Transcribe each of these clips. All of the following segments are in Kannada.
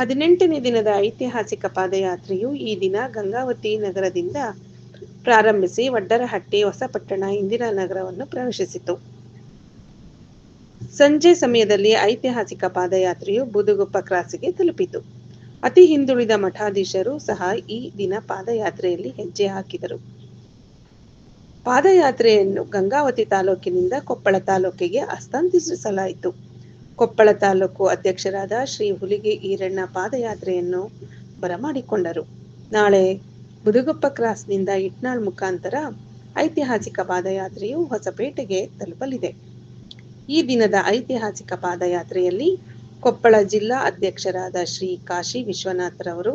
18ನೇ ದಿನದ ಐತಿಹಾಸಿಕ ಪಾದಯಾತ್ರೆಯು ಈ ದಿನ ಗಂಗಾವತಿ ನಗರದಿಂದ ಪ್ರಾರಂಭಿಸಿ ವಡ್ಡರಹಟ್ಟಿ, ಹೊಸಪಟ್ಟಣ, ಇಂದಿರಾನಗರವನ್ನು ಪ್ರವೇಶಿಸಿತು. ಸಂಜೆ ಸಮಯದಲ್ಲಿ ಐತಿಹಾಸಿಕ ಪಾದಯಾತ್ರೆಯು ಬೂದುಗುಪ್ಪ ಕ್ರಾಸ್ಗೆ ತಲುಪಿತು. ಅತಿ ಹಿಂದುಳಿದ ಮಠಾಧೀಶರು ಸಹ ಈ ದಿನ ಪಾದಯಾತ್ರೆಯಲ್ಲಿ ಹೆಜ್ಜೆ ಹಾಕಿದರು. ಪಾದಯಾತ್ರೆಯನ್ನು ಗಂಗಾವತಿ ತಾಲೂಕಿನಿಂದ ಕೊಪ್ಪಳ ತಾಲೂಕಿಗೆ ಹಸ್ತಾಂತರಿಸಲಾಯಿತು. ಕೊಪ್ಪಳ ತಾಲೂಕು ಅಧ್ಯಕ್ಷರಾದ ಶ್ರೀ ಹುಲಿಗೆ ಈರಣ್ಣ ಪಾದಯಾತ್ರೆಯನ್ನು ಬರಮಾಡಿಕೊಂಡರು. ನಾಳೆ ಬೂದುಗುಪ್ಪ ಕ್ರಾಸ್ನಿಂದ ಇಟ್ನಾಳ್ ಮುಖಾಂತರ ಐತಿಹಾಸಿಕ ಪಾದಯಾತ್ರೆಯು ಹೊಸಪೇಟೆಗೆ ತಲುಪಲಿದೆ. ಈ ದಿನದ ಐತಿಹಾಸಿಕ ಪಾದಯಾತ್ರೆಯಲ್ಲಿ ಕೊಪ್ಪಳ ಜಿಲ್ಲಾ ಅಧ್ಯಕ್ಷರಾದ ಶ್ರೀ ಕಾಶಿ ವಿಶ್ವನಾಥರವರು,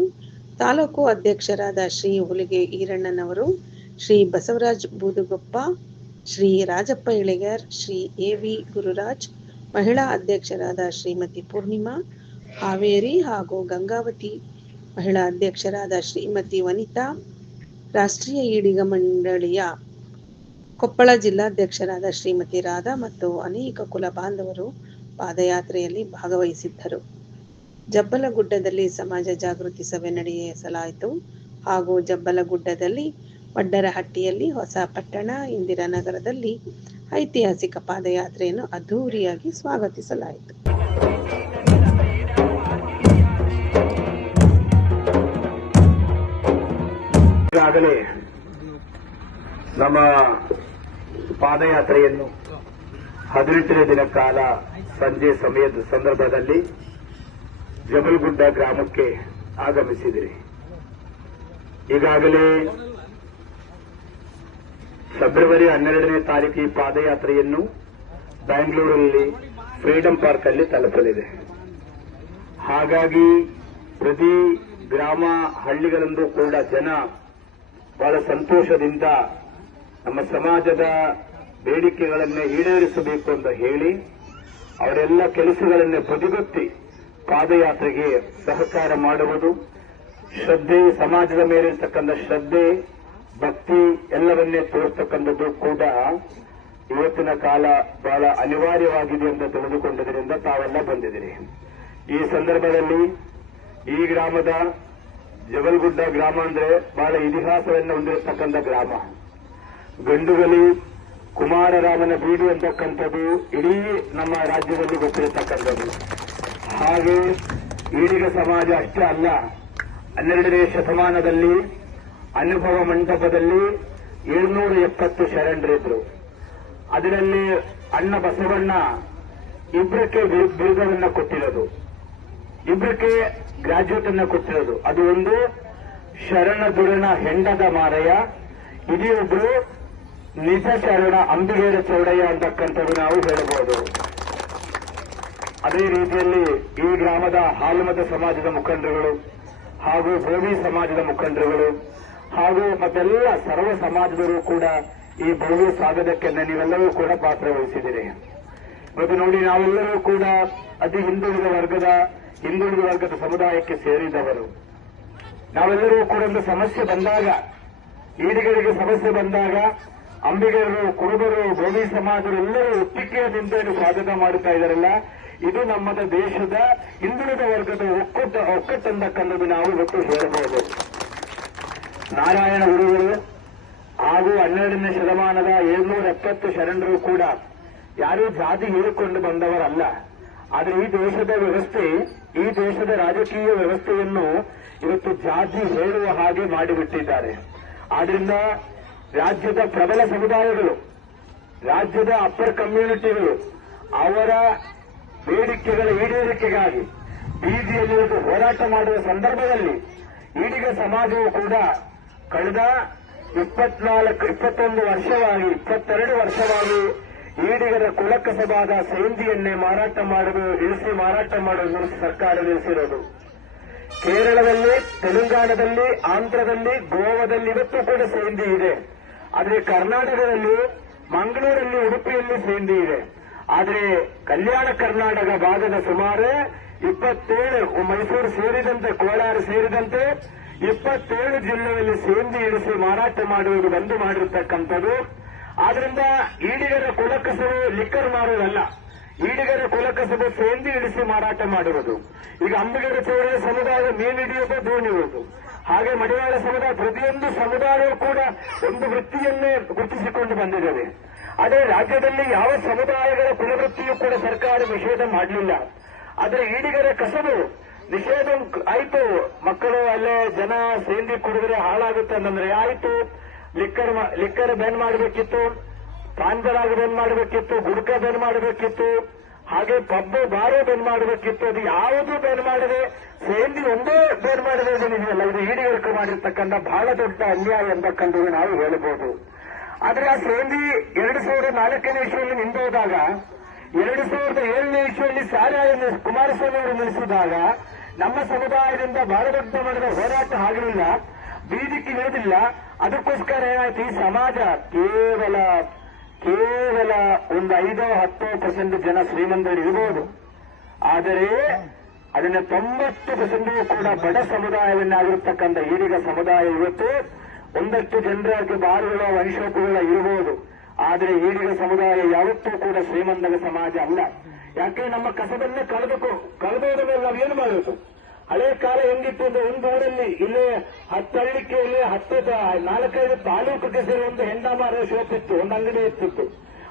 ತಾಲೂಕು ಅಧ್ಯಕ್ಷರಾದ ಶ್ರೀ ಹುಲಿಗೆ ಈರಣ್ಣನವರು, ಶ್ರೀ ಬಸವರಾಜ್ ಬೂದುಗುಪ್ಪ, ಶ್ರೀ ರಾಜಪ್ಪ ಇಳೆಗರ್, ಶ್ರೀ ಎ.ವಿ. ಗುರುರಾಜ್, ಮಹಿಳಾ ಅಧ್ಯಕ್ಷರಾದ ಶ್ರೀಮತಿ ಪೂರ್ಣಿಮಾ ಹಾವೇರಿ ಹಾಗೂ ಗಂಗಾವತಿ ಮಹಿಳಾ ಅಧ್ಯಕ್ಷರಾದ ಶ್ರೀಮತಿ ವನಿತಾ, ರಾಷ್ಟ್ರೀಯ ಈಡಿಗ ಮಂಡಳಿಯ ಕೊಪ್ಪಳ ಜಿಲ್ಲಾಧ್ಯಕ್ಷರಾದ ಶ್ರೀಮತಿ ರಾಧಾ ಮತ್ತು ಅನೇಕ ಕುಲ ಬಾಂಧವರು ಪಾದಯಾತ್ರೆಯಲ್ಲಿ ಭಾಗವಹಿಸಿದ್ದರು. ಜಬ್ಬಲಗುಡ್ಡದಲ್ಲಿ ಸಮಾಜ ಜಾಗೃತಿ ಸಭೆ ನಡೆಸಲಾಯಿತು ಹಾಗೂ ಜಬ್ಬಲಗುಡ್ಡದಲ್ಲಿ, ವಡ್ಡರಹಟ್ಟಿಯಲ್ಲಿ, ಹೊಸಪಟ್ಟಣ, ಇಂದಿರಾನಗರದಲ್ಲಿ ಐತಿಹಾಸಿಕ ಪಾದಯಾತ್ರೆಯನ್ನು ಅದ್ಧೂರಿಯಾಗಿ ಸ್ವಾಗತಿಸಲಾಯಿತು. ಈಗಾಗಲೇ ನಮ್ಮ ಪಾದಯಾತ್ರೆಯನ್ನು 18ನೇ ದಿನ ಕಾಲ ಸಂಜೆ ಸಮಯದ ಸಂದರ್ಭದಲ್ಲಿ ಜಬಲ್ಗುಡ್ಡ ಗ್ರಾಮಕ್ಕೆ ಆಗಮಿಸಿದಿರಿ. ಈಗಾಗಲೇ ಫೆಬ್ರವರಿ 12ನೇ ತಾರೀಕು ಈ ಪಾದಯಾತ್ರೆಯನ್ನು ಬ್ಯಾಂಗ್ಳೂರಲ್ಲಿ ಫ್ರೀಡಂ ಪಾರ್ಕ್ ಅಲ್ಲಿ ತಲುಪಲಿದೆ. ಹಾಗಾಗಿ ಪ್ರತಿ ಗ್ರಾಮ ಹಳ್ಳಿಗಳಲ್ಲೂ ಕೂಡ ಜನ ಬಹಳ ಸಂತೋಷದಿಂದ ನಮ್ಮ ಸಮಾಜದ ಬೇಡಿಕೆಗಳನ್ನೇ ಈಡೇರಿಸಬೇಕು ಅಂತ ಹೇಳಿ ಅವರೆಲ್ಲ ಕೆಲಸಗಳನ್ನೇ ಬದಿಗೊತ್ತಿ ಪಾದಯಾತ್ರೆಗೆ ಸಹಕಾರ ಮಾಡುವುದು, ಶ್ರದ್ಧೆ, ಸಮಾಜದ ಮೇಲಿರ್ತಕ್ಕಂಥ ಶ್ರದ್ಧೆ, ಭಕ್ತಿ ಎಲ್ಲವನ್ನೇ ತೋರಿಸ್ತಕ್ಕಂಥದ್ದು ಕೂಡ ಇವತ್ತಿನ ಕಾಲ ಬಹಳ ಅನಿವಾರ್ಯವಾಗಿದೆ ಅಂತ ತಿಳಿದುಕೊಂಡಿದ್ದರಿಂದ ತಾವೆಲ್ಲ ಬಂದಿದ್ದೀರಿ. ಈ ಸಂದರ್ಭದಲ್ಲಿ ಈ ಗ್ರಾಮದ ಜಬಲ್ಗುಡ್ಡ ಗ್ರಾಮ ಅಂದ್ರೆ ಬಹಳ ಇತಿಹಾಸವನ್ನು ಹೊಂದಿರತಕ್ಕಂಥ ಗ್ರಾಮ. ಗಂಡುಗಲಿ ಕುಮಾರರಾಮನ ಬೀಡು ಅಂತಕ್ಕಂಥದ್ದು ಇಡೀ ನಮ್ಮ ರಾಜ್ಯದಲ್ಲಿ ಗೊತ್ತಿರತಕ್ಕಂಥದ್ದು. ಹಾಗೆ ಈಡಿಗ ಸಮಾಜ ಅಷ್ಟೇ ಅಲ್ಲ, 12ನೇ ಶತಮಾನದಲ್ಲಿ ಅನುಭವ ಮಂಟಪದಲ್ಲಿ 770 ಶರಣರಿದ್ರು. ಅದರಲ್ಲಿ ಅಣ್ಣ ಬಸವಣ್ಣ ಇಬ್ಬರಕ್ಕೆ ಬಿರುದವನ್ನು ಕೊಟ್ಟಿರೋದು, ಇಬ್ಬರಕ್ಕೆ ಗ್ರಾಜ್ಯುಯೇಟ್ ಅನ್ನ ಕೊಟ್ಟಿರೋದು. ಅದು ಒಂದು ಶರಣ ದುರಣ ಹೆಂಡದ ಮಾರಯ್ಯ, ಇದೊಬ್ಬರು ನಿಜ ಶರಣ ಅಂಬಿಗೇರ ಚೌಡಯ್ಯ ಅಂತಕ್ಕಂಥದ್ದು ನಾವು ಹೇಳಬಹುದು. ಅದೇ ರೀತಿಯಲ್ಲಿ ಈ ಗ್ರಾಮದ ಹಾಲುಮತ ಸಮಾಜದ ಮುಖಂಡರುಗಳು ಹಾಗೂ ಬೋವಿ ಸಮಾಜದ ಮುಖಂಡರುಗಳು ಹಾಗೂ ಮತ್ತೆಲ್ಲ ಸರ್ವ ಸಮಾಜದವರು ಕೂಡ ಈ ಭವ್ಯ ಸ್ವಾಗತಕ್ಕೆ ನೀವೆಲ್ಲರೂ ಕೂಡ ಪಾತ್ರ ವಹಿಸಿದ್ದೀರಿ. ಇವತ್ತು ನೋಡಿ, ನಾವೆಲ್ಲರೂ ಕೂಡ ಅತಿ ಹಿಂದುಳಿದ ವರ್ಗದ ಸಮುದಾಯಕ್ಕೆ ಸೇರಿದವರು. ನಾವೆಲ್ಲರೂ ಕೂಡ ಒಂದು ಸಮಸ್ಯೆ ಬಂದಾಗ, ಈಡಿಗರಿಗೆ ಸಮಸ್ಯೆ ಬಂದಾಗ ಅಂಬಿಗರು, ಕುರುಬರು, ಬೋವಿ ಸಮಾಜರು ಎಲ್ಲರೂ ಒಟ್ಟಿಗೆಯಿಂದ ಸ್ವಾಗತ ಮಾಡುತ್ತಾ ಇದ್ದಾರಲ್ಲ, ಇದು ನಮ್ಮದ ದೇಶದ ಹಿಂದುಳಿದ ವರ್ಗದ ಒಕ್ಕಟ್ಟಂದಕ್ಕನ್ನೋದು ನಾವು ಇವತ್ತು ಹೇಳಬಹುದು. ನಾರಾಯಣ ಗುರುಗಳು ಹಾಗೂ 12ನೇ ಶತಮಾನದ 770 ಶರಣರು ಕೂಡ ಯಾರೂ ಜಾತಿ ಹೇಳಿಕೊಂಡು ಬಂದವರಲ್ಲ. ಆದರೆ ಈ ದೇಶದ ವ್ಯವಸ್ಥೆ, ಈ ದೇಶದ ರಾಜಕೀಯ ವ್ಯವಸ್ಥೆಯನ್ನು ಇವತ್ತು ಜಾತಿ ಹೇಳುವ ಹಾಗೆ ಮಾಡಿಬಿಟ್ಟಿದ್ದಾರೆ. ಆದ್ರಿಂದ ರಾಜ್ಯದ ಪ್ರಬಲ ಸಮುದಾಯಗಳು, ರಾಜ್ಯದ ಅಪ್ಪರ್ ಕಮ್ಯುನಿಟಿಗಳು ಅವರ ಬೇಡಿಕೆಗಳ ಈಡೇರಿಕೆಗಾಗಿ ಬೀದಿಯಲ್ಲಿ ಹೋರಾಟ ಮಾಡುವ ಸಂದರ್ಭದಲ್ಲಿ ಈಡಿಗ ಸಮಾಜವು ಕೂಡ ಕಳೆದ 22 ವರ್ಷವಾಗಿ ಈಡಿಗರ ಕುಲಕಸಬಾದ ಸೇಂದಿಯನ್ನೇ ಮಾರಾಟ ಮಾಡುವುದು ಸರ್ಕಾರ ನಿಲ್ಲಿಸಿರೋದು. ಕೇರಳದಲ್ಲಿ, ತೆಲಂಗಾಣದಲ್ಲಿ, ಆಂಧ್ರದಲ್ಲಿ, ಗೋವಾದಲ್ಲಿ ಇವತ್ತು ಕೂಡ ಸೇಂದಿ ಇದೆ. ಆದರೆ ಕರ್ನಾಟಕದಲ್ಲಿ, ಮಂಗಳೂರಲ್ಲಿ, ಉಡುಪಿಯಲ್ಲಿ ಸೇಂದಿ ಇದೆ. ಆದರೆ ಕಲ್ಯಾಣ ಕರ್ನಾಟಕ ಭಾಗದ ಸುಮಾರು 27, ಮೈಸೂರು ಸೇರಿದಂತೆ, ಕೋಲಾರ ಸೇರಿದಂತೆ 27 ಜಿಲ್ಲೆಯಲ್ಲಿ ಸೇಂದಿ ಇಳಿಸಿ ಮಾರಾಟ ಮಾಡುವುದು ಬಂದು ಮಾಡಿರ್ತಕ್ಕಂಥದ್ದು. ಆದ್ರಿಂದ ಈಡಿಗರ ಕುಲಕಸರು ಲಿಕ್ಕರ್ ಮಾರುವುದಲ್ಲ, ಈಡಿಗರ ಕುಲಕಸಬು ಸೇಂದಿ ಇಳಿಸಿ ಮಾರಾಟ ಮಾಡುವುದು. ಈಗ ಅಂಬಿಗರ ಚೌಡ ಸಮುದಾಯ ಮೀನಿಡಿಯೋದು ದೋಣಿಯುವುದು. ಹಾಗೆ ಮಡಿವಾಳ ಸಮುದಾಯ ಪ್ರತಿಯೊಂದು ಸಮುದಾಯವೂ ಕೂಡ ಒಂದು ವೃತ್ತಿಯನ್ನೇ ಗುರುತಿಸಿಕೊಂಡು ಬಂದಿದ್ದೇವೆ. ಆದರೆ ರಾಜ್ಯದಲ್ಲಿ ಯಾವ ಸಮುದಾಯಗಳ ಕುಲವೃತ್ತಿಯೂ ಕೂಡ ಸರ್ಕಾರ ನಿಷೇಧ ಮಾಡಲಿಲ್ಲ. ಆದರೆ ಈಡಿಗರ ಕಸಬು ನಿಷೇಧ ಆಯ್ತು. ಮಕ್ಕಳು ಅಲ್ಲೇ ಜನ ಸೇಂದಿ ಕುಡಿದ್ರೆ ಹಾಳಾಗುತ್ತೆ ಅಂತಂದ್ರೆ ಆಯ್ತು. ಲಿಕ್ಕರ್ ಬ್ಯಾನ್ ಮಾಡಬೇಕಿತ್ತು, ಪಾನ್ಪರಾಗ ಬ್ಯಾನ್ ಮಾಡಬೇಕಿತ್ತು, ಗುಡ್ಕ ಬ್ಯಾನ್ ಮಾಡಬೇಕಿತ್ತು, ಹಾಗೆ ಪಬ್ಬು ಬಾರು ಬ್ಯಾನ್ ಮಾಡಬೇಕಿತ್ತು. ಅದು ಯಾವುದು ಬ್ಯಾನ್ ಮಾಡದೆ ಸೇಂದಿ ಒಂದೇ ಬ್ಯಾನ್ ಮಾಡಬೇಕಲ್ಲ. ಇದು ಈಡಿಗರಿಗೆ ಮಾಡಿರ್ತಕ್ಕಂಥ ಬಹಳ ದೊಡ್ಡ ಅನ್ಯಾಯ ಅಂತಕ್ಕಂಥ ನಾವು ಹೇಳಬಹುದು. ಆದ್ರೆ ಆ ಸೇಂದಿ 2004ನೇ ಇಸ್ವಿಯಲ್ಲಿ ನಿಂತೋದಾಗ 2007ನೇ ಇಸ್ವಿಯಲ್ಲಿ ಸಾರಾಯನ್ನು ಕುಮಾರಸ್ವಾಮಿ ಅವರು ನಿಲ್ಲಿಸಿದಾಗ ನಮ್ಮ ಸಮುದಾಯದಿಂದ ಬಹಳ ದೊಡ್ಡ ಮಟ್ಟದ ಹೋರಾಟ ಆಗಲಿಲ್ಲ, ಬೀದಿಗೆ ಇಳಿದಿಲ್ಲ. ಅದಕ್ಕೋಸ್ಕರ ಏನಾಯ್ತು, ಈ ಸಮಾಜ ಕೇವಲ ಒಂದು 5-10% ಜನ ಶ್ರೀಮಂತರು ಇರಬಹುದು. ಆದರೆ ಅದನ್ನ 90% ಕೂಡ ಬಡ ಸಮುದಾಯವನ್ನಾಗಿರ್ತಕ್ಕಂಥ ಈಡಿಗ ಸಮುದಾಯ ಇವತ್ತು ಒಂದಷ್ಟು ಜನರಿಗೆ ಬಾರುಗಳ ವಂಶೋಪಗಳ ಇರಬಹುದು. ಆದರೆ ಈಡಿಗ ಸಮುದಾಯ ಯಾವತ್ತೂ ಕೂಡ ಶ್ರೀಮಂತರ ಸಮಾಜ ಅಲ್ಲ. ಯಾಕೆ ನಮ್ಮ ಕಸದನ್ನೇ ಕಳೆದೋದ ಮೇಲೆ ನಾವೇನು ಮಾಡೋದು? ಹಳೆ ಕಾಲ ಹೆಂಗಿತ್ತು ಅಂದ್ರೆ ಒಂದು ಊರಲ್ಲಿ ಇಲ್ಲೇ 10 ಹಳ್ಳಿಕ್ಕೆ ಇಲ್ಲಿ 4-5 ತಾಲೂಕಿಗೆ ಸೇರಿ ಒಂದು ಹೆಂಡಮಾರ ಶಾಪ್ ಇತ್ತು, ಒಂದು ಅಂಗಡಿ ಇರ್ತಿತ್ತು.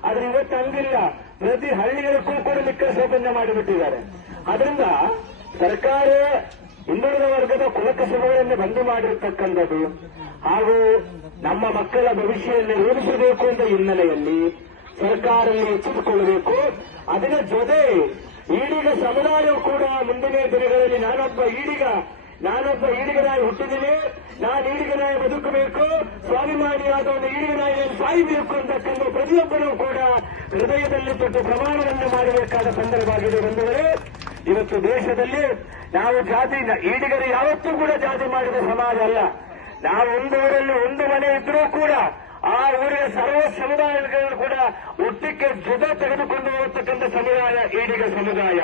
ಆದ್ರೆ ಇವತ್ತು ಹಂಗಿಲ್ಲ. ಪ್ರತಿ ಹಳ್ಳಿಗಳಿಗೂ ಕೂಡ ಲಿಕ್ಕರ್ ಶಾಪನ್ನ ಮಾಡಿಬಿಟ್ಟಿದ್ದಾರೆ. ಅದರಿಂದ ಸರ್ಕಾರ ಹಿಂದುಳಿದ ವರ್ಗದ ಕುಲಕಸಬುಗಳನ್ನು ಬಂದು ಮಾಡಿರ್ತಕ್ಕಂಥದ್ದು ಹಾಗೂ ನಮ್ಮ ಮಕ್ಕಳ ಭವಿಷ್ಯವನ್ನು ರೂಪಿಸಬೇಕು ಎಂಬ ಹಿನ್ನೆಲೆಯಲ್ಲಿ ಸರ್ಕಾರ ಎಚ್ಚೆತ್ತುಕೊಳ್ಳಬೇಕು. ಅದರ ಜೊತೆ ಈಡಿಗ ಸಮುದಾಯವು ಕೂಡ ಮುಂದಿನ ದಿನಗಳಲ್ಲಿ ನಾನೊಬ್ಬ ಈಡಿಗನಾಗಿ ಹುಟ್ಟಿದ್ದೀನಿ, ನಾನು ಈಡಿಗನಾಗಿ ಬದುಕಬೇಕು, ಸ್ವಾಭಿಮಾನಿಯಾದ ಒಂದು ಈಡಿಗನಾಗಿ ಸಾಯಬೇಕು ಅಂತಕ್ಕಂಥ ಪ್ರತಿಯೊಬ್ಬರೂ ಕೂಡ ಹೃದಯದಲ್ಲಿ ತೊಟ್ಟು ಪ್ರಮಾಣವನ್ನು ಮಾಡಬೇಕಾದ ಸಂದರ್ಭವಾಗಿದೆ. ಬಂದರೆ ಇವತ್ತು ದೇಶದಲ್ಲಿ ನಾವು ಈಡಿಗರು ಯಾವತ್ತೂ ಕೂಡ ಜಾತಿ ಮಾಡಿದ ಸಮಾಜ ಅಲ್ಲ. ನಾವು ಒಂದು ಊರಲ್ಲಿ ಒಂದು ಮನೆ ಇದ್ರೂ ಕೂಡ ಆ ಊರಿನ ಸರ್ವ ಸಮುದಾಯಗಳನ್ನು ಕೂಡ ಒಟ್ಟಿಗೆ ಜೊತೆ ತೆಗೆದುಕೊಂಡು ಹೋಗತಕ್ಕಂಥ ಸಮುದಾಯ ಈಡಿಗ ಸಮುದಾಯ.